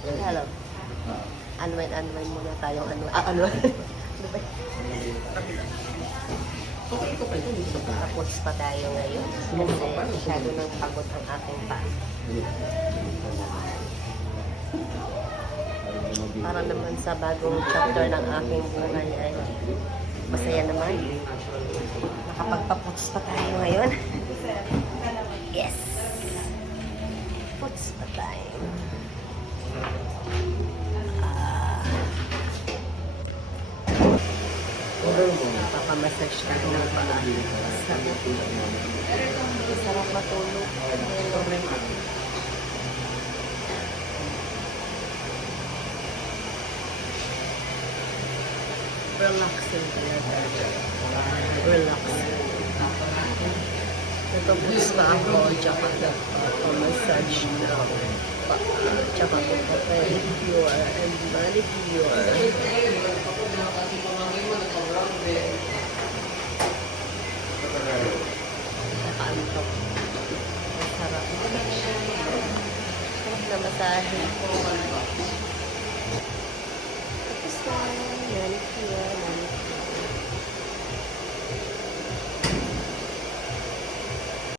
Hello. Unwind muna tayong unwind. Diba? Tapos pa tayo ngayon. Kasi masyado nang pagod ang ating pa. Para naman sa bagong chapter ng aking buhay ay masaya naman. Nakapagpaputs pa tayo ngayon. Yes! Puts pa tayo. Papamassage tayo ng paa. Sarap matulog. Relaxing talaga. Relaxing. Natapos na ako, tsaka nagpapamassage na ako. Tsaka pedicure and manicure. Nakaantok. Masarap. Sarap na masahe. Tapos na.